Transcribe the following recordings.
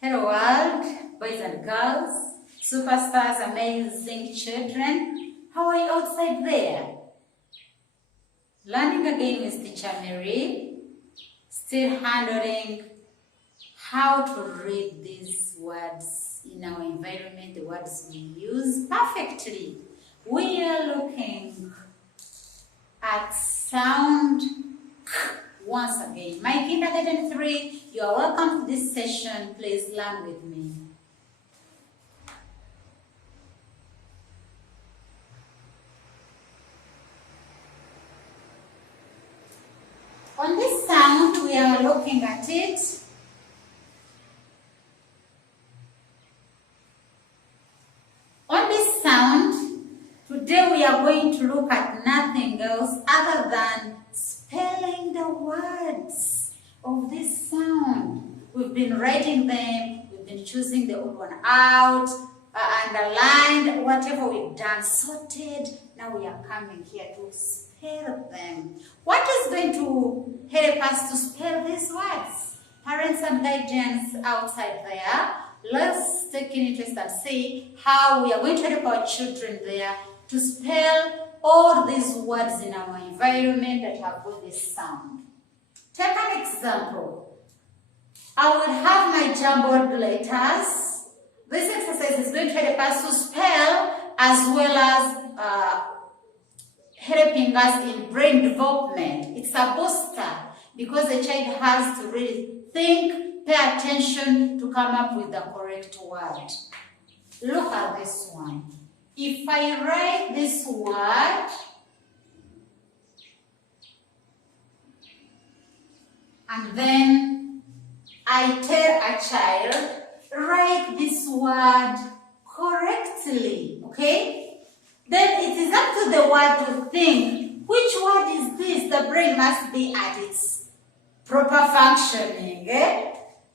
Hello world, boys and girls, superstars, amazing children. How are you outside there? Learning again with Teacher Mary, still handling how to read these words in our environment, the words we use perfectly. We are looking at sound once again. My kindergarten 3, you are welcome to this session. Please learn with me. On this sound, we are looking at it. On this sound, today we are going to look at nothing else other than spelling the words of this sound. We've been writing them, we've been choosing the old one out, underlined, whatever we've done, sorted. Now we are coming here to spell them. What is going to help us to spell these words? Parents and guardians outside there, let's take an interest and see how we are going to help our children there to spell all these words in our environment that have got this sound. Take an example. I will have my jumbled letters. This exercise is going to help us to spell as well as helping us in brain development. It's a booster because the child has to really think, pay attention to come up with the correct word. Look at this one. If I write this word and then I tell a child, write this word correctly, okay? Then it is up to the word to think, which word is this? The brain must be at its proper functioning.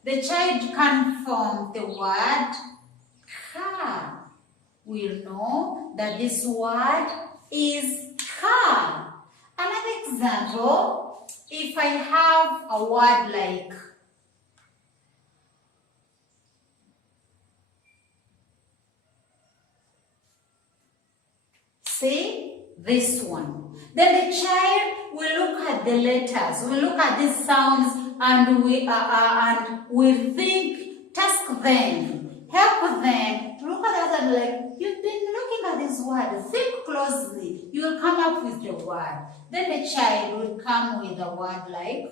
The child can form the word car. We'll know that this word is car. Another example, if I have a word like say this one. Then the child will look at the letters, will look at these sounds and will think, task them, help them to look at that like, you've been looking at this word, think closely, you will come up with the word. Then the child will come with a word like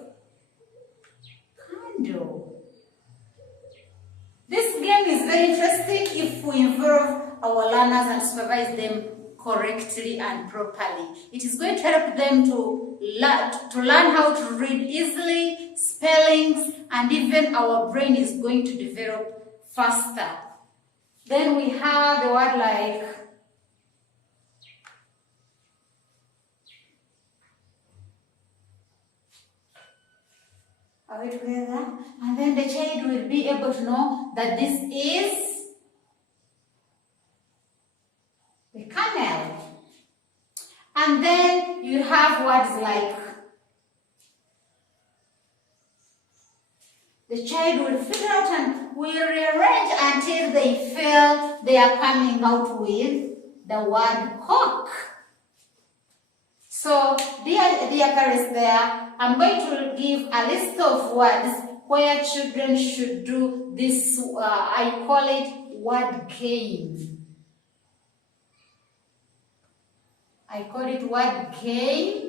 candle. This game is very interesting if we involve our learners and supervise them correctly and properly. It is going to help them to learn how to read easily, spellings, and even our brain is going to develop faster. Then we have the word like are we together? And then the child will be able to know that this is the kernel. And then you have words like the child will figure out and will rearrange until they feel they are coming out with the word hawk. So, dear parents there, I'm going to give a list of words where children should do this, I call it word game. I call it word game.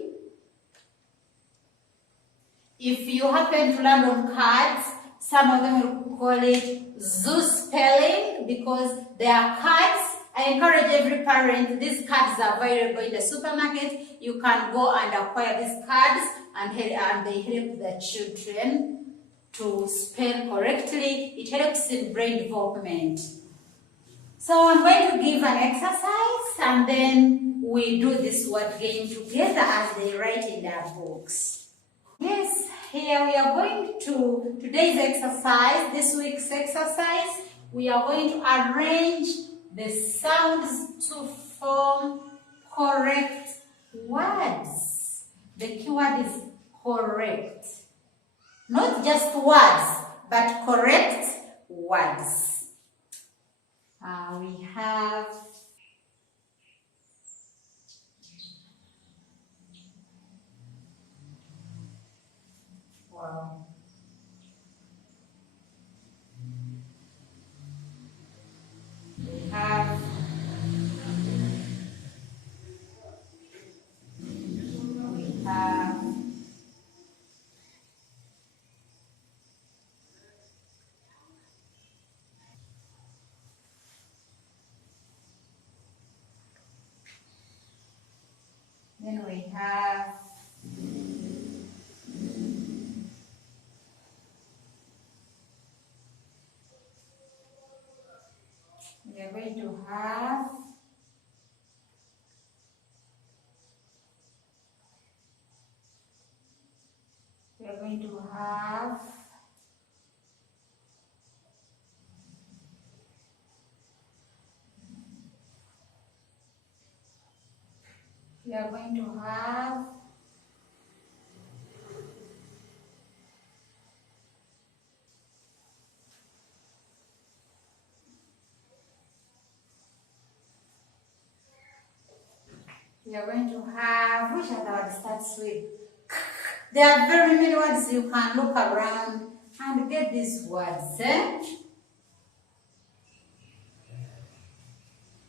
If you happen to learn on cards, some of them will call it zoo spelling because they are cards. I encourage every parent, these cards are available in the supermarket. You can go and acquire these cards and they help the children to spell correctly. It helps in brain development. So I'm going to give an exercise and then we do this word game together as they write in their books. Yes, here we are going to today's exercise, this week's exercise. We are going to arrange the sounds to form correct words. The keyword is correct. Not just words, but correct words. words. We have wow. We have then we have we are going to have we are going to have we are going to have we are going to have, which other word starts with? There are very many words you can look around and get these words.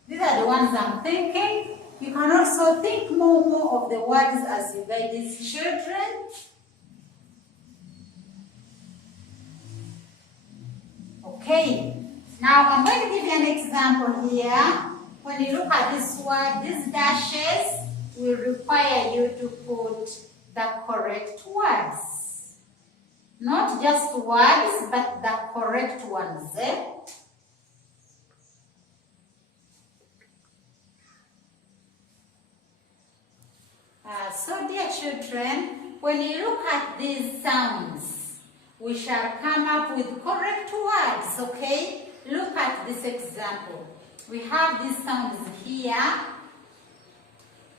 These are the ones I'm thinking. You can also think more of the words as you guide these children. Okay, now I'm going to give you an example here. When you look at this word, these dashes will require you to put the correct words. Not just words, but the correct ones. So dear children, when you look at these sounds, we shall come up with correct words, okay? Look at this example. We have these sounds here.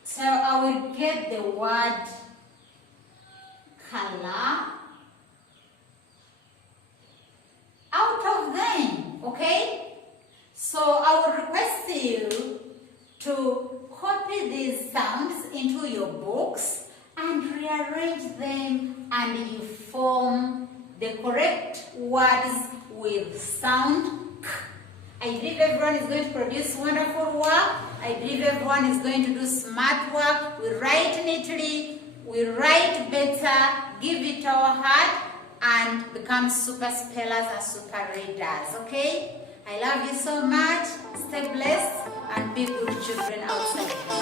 So I will get the word color out of them, okay? So I will request you to copy these sounds into your books and rearrange them, and you form the correct words with sound K. I believe everyone is going to produce wonderful work. I believe everyone is going to do smart work. We write neatly, we write better, give it our heart, and become super spellers and super readers, okay? I love you so much. Stay blessed and be good children outside.